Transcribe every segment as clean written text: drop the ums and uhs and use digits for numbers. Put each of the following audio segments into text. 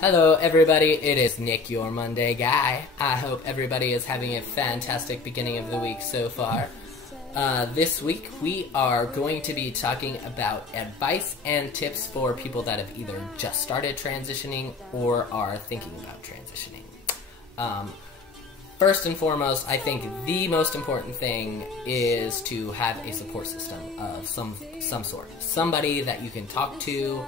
Hello everybody, it is Nick, your Monday guy. I hope everybody is having a fantastic beginning of the week so far. This week we are going to be talking about advice and tips for people that have either just started transitioning or are thinking about transitioning. First and foremost, I think the most important thing is to have a support system of some sort. Somebody that you can talk to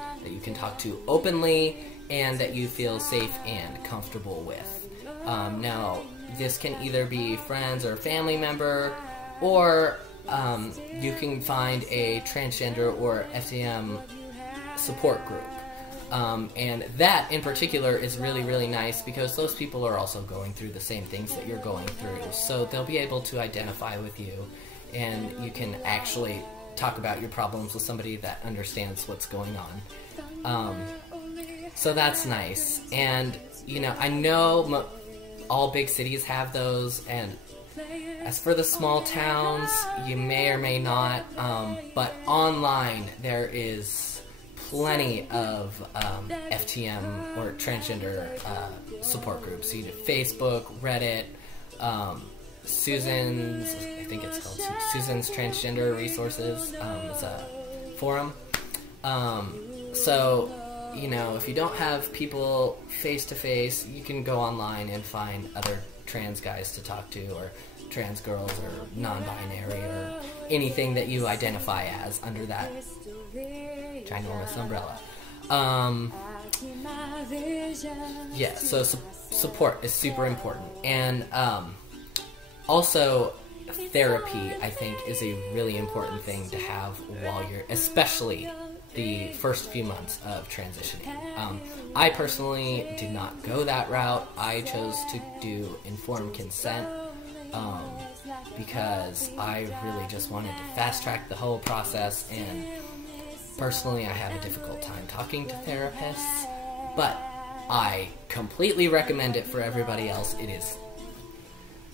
openly, and that you feel safe and comfortable with. Now, this can either be friends or family member, or you can find a transgender or FTM support group. And that in particular is really, really nice because those people are also going through the same things that you're going through. So they'll be able to identify with you, and you can actually talk about your problems with somebody that understands what's going on. So that's nice. And, you know, I know all big cities have those, and as for the small towns, you may or may not, but online there is plenty of FTM or transgender support groups. You do Facebook, Reddit, Susan's, I think it's called Susan's Transgender Resources, it's a forum. So, you know, if you don't have people face-to-face, you can go online and find other trans guys to talk to, or trans girls, or non-binary, or anything that you identify as under that ginormous umbrella. Yeah, so support is super important. And also, therapy, I think, is a really important thing to have while you're, especially the first few months of transitioning. I personally did not go that route. I chose to do informed consent because I really just wanted to fast track the whole process, and personally I have a difficult time talking to therapists, but I completely recommend it for everybody else. It is,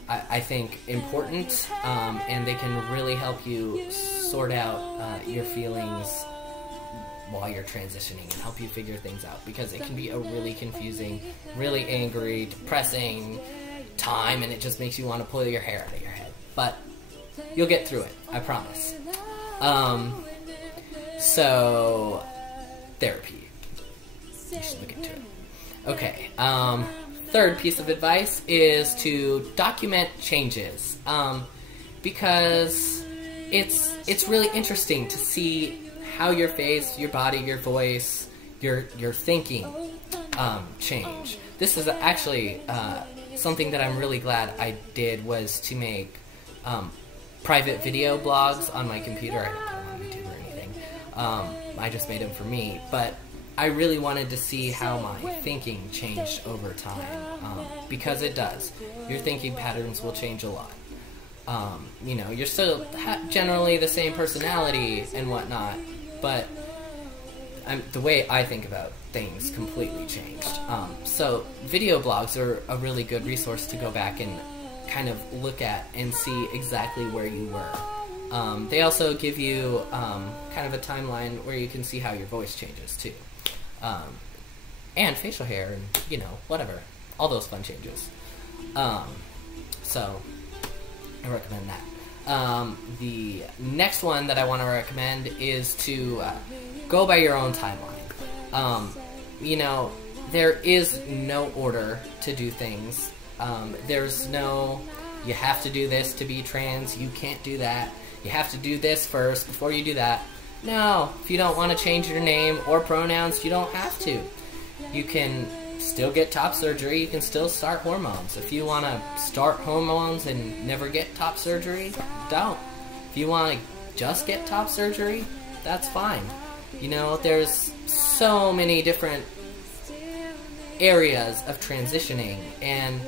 I think, important, and they can really help you sort out your feelings while you're transitioning and help you figure things out, because it can be a really confusing, really angry, depressing time, and it just makes you want to pull your hair out of your head. But you'll get through it, I promise. So, therapy. You should look into it. Okay, third piece of advice is to document changes, because it's really interesting to see how your face, your body, your voice, your thinking change. This is actually something that I'm really glad I did, was to make private video blogs on my computer. I didn't put them on YouTube or anything. I just made them for me, but I really wanted to see how my thinking changed over time, because it does. Your thinking patterns will change a lot. You know, you're still generally the same personality and whatnot, but the way I think about things completely changed. So video blogs are a really good resource to go back and kind of look at and see exactly where you were. They also give you kind of a timeline where you can see how your voice changes too. And facial hair and, you know, whatever. All those fun changes. So I recommend that. The next one that I want to recommend is to go by your own timeline. You know, there is no order to do things. There's no, you have to do this to be trans, you can't do that, you have to do this first before you do that. No, if you don't want to change your name or pronouns, you don't have to. You can still get top surgery, you can still start hormones. If you want to start hormones and never get top surgery, don't. If you want to just get top surgery, that's fine. You know, there's so many different areas of transitioning, and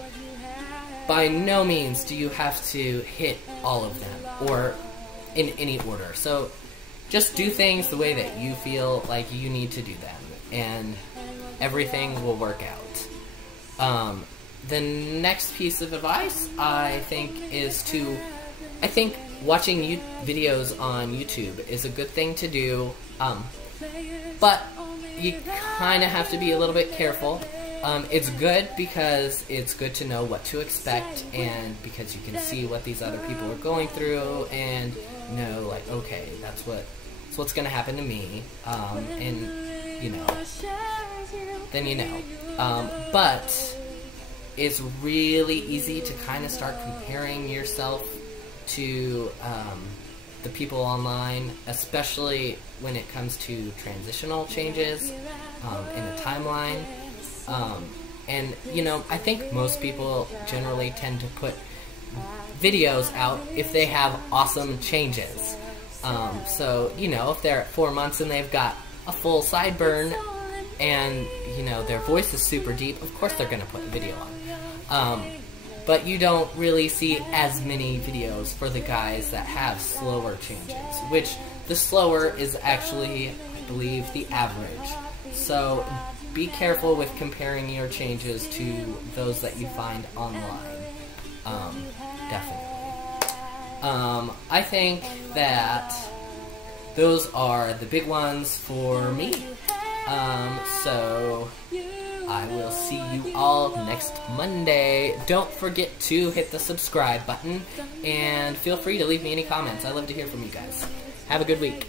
by no means do you have to hit all of them, or in any order. So just do things the way that you feel like you need to do them, and everything will work out. The next piece of advice, I think, is to, watching videos on YouTube is a good thing to do, but you kind of have to be a little bit careful. It's good because it's good to know what to expect, and because you can see what these other people are going through and know, like, okay, that's what's going to happen to me, and, you know, then you know. But it's really easy to kind of start comparing yourself to the people online, especially when it comes to transitional changes in a timeline. And, you know, I think most people generally tend to put videos out if they have awesome changes. So, you know, if they're at 4 months and they've got a full sideburn and, you know, their voice is super deep, of course they're going to put a video on. But you don't really see as many videos for the guys that have slower changes, which the slower is actually, I believe, the average. So be careful with comparing your changes to those that you find online. Definitely. I think that those are the big ones for me. So I will see you all next Monday. Don't forget to hit the subscribe button, and feel free to leave me any comments. I love to hear from you guys. Have a good week.